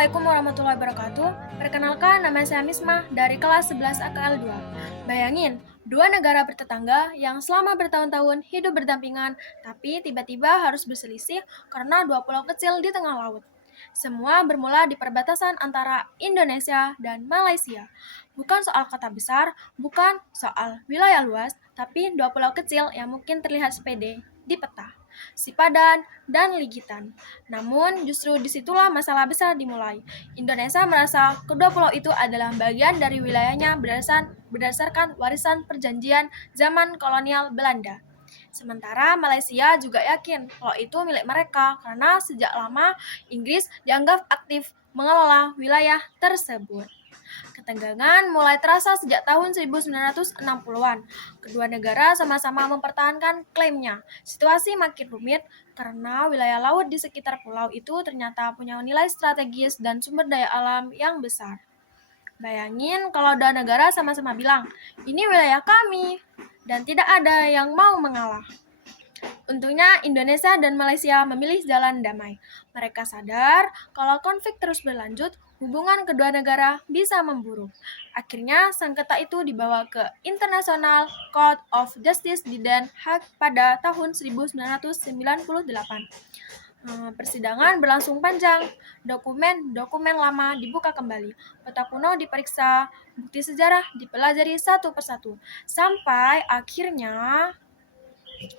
Assalamualaikum warahmatullahi wabarakatuh. Perkenalkan, nama saya Misma dari kelas 11 AKL 2. Bayangin, dua negara bertetangga yang selama bertahun-tahun hidup berdampingan, tapi tiba-tiba harus berselisih karena dua pulau kecil di tengah laut. Semua bermula di perbatasan antara Indonesia dan Malaysia. Bukan soal kota besar, bukan soal wilayah luas, tapi dua pulau kecil yang mungkin terlihat sepele di peta. Sipadan, dan Ligitan. Namun, justru disitulah masalah besar dimulai. Indonesia merasa kedua pulau itu adalah bagian dari wilayahnya berdasarkan warisan perjanjian zaman kolonial Belanda. Sementara Malaysia juga yakin pulau itu milik mereka karena sejak lama Inggris dianggap aktif mengelola wilayah tersebut. Ketegangan mulai terasa sejak tahun 1960-an. Kedua negara sama-sama mempertahankan klaimnya. Situasi makin rumit karena wilayah laut di sekitar pulau itu ternyata punya nilai strategis dan sumber daya alam yang besar. Bayangin kalau dua negara sama-sama bilang, ini wilayah kami, dan tidak ada yang mau mengalah. Untungnya Indonesia dan Malaysia memilih jalan damai. Mereka sadar kalau konflik terus berlanjut, hubungan kedua negara bisa memburuk. Akhirnya sengketa itu dibawa ke International Court of Justice di Den Haag pada tahun 1998. Persidangan berlangsung panjang, dokumen lama dibuka kembali, peta kuno diperiksa, bukti sejarah dipelajari satu persatu, sampai akhirnya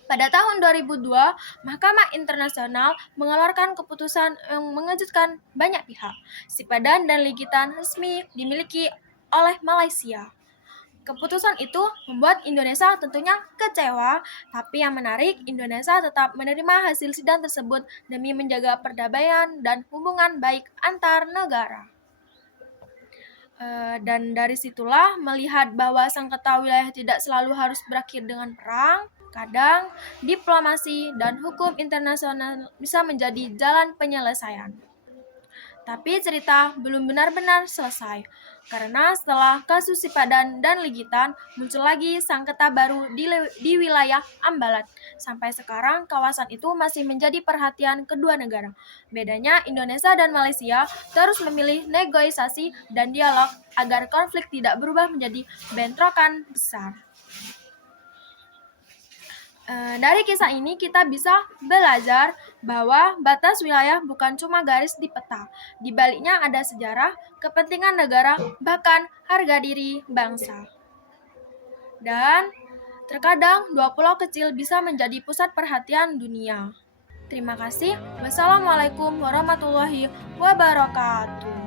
pada tahun 2002, Mahkamah Internasional mengeluarkan keputusan yang mengejutkan banyak pihak. Sipadan dan Ligitan resmi dimiliki oleh Malaysia. Keputusan itu membuat Indonesia tentunya kecewa, tapi yang menarik, Indonesia tetap menerima hasil sidang tersebut demi menjaga perdamaian dan hubungan baik antar negara. Dan dari situlah melihat bahwa sengketa wilayah tidak selalu harus berakhir dengan perang. Kadang, diplomasi dan hukum internasional bisa menjadi jalan penyelesaian. Tapi cerita belum benar-benar selesai, karena setelah kasus Sipadan dan Ligitan, muncul lagi sengketa baru di wilayah Ambalat. Sampai sekarang, kawasan itu masih menjadi perhatian kedua negara. Bedanya, Indonesia dan Malaysia terus memilih negosiasi dan dialog agar konflik tidak berubah menjadi bentrokan besar. Dari kisah ini kita bisa belajar bahwa batas wilayah bukan cuma garis di peta. Di baliknya ada sejarah, kepentingan negara, bahkan harga diri bangsa. Dan terkadang dua pulau kecil bisa menjadi pusat perhatian dunia. Terima kasih. Wassalamualaikum warahmatullahi wabarakatuh.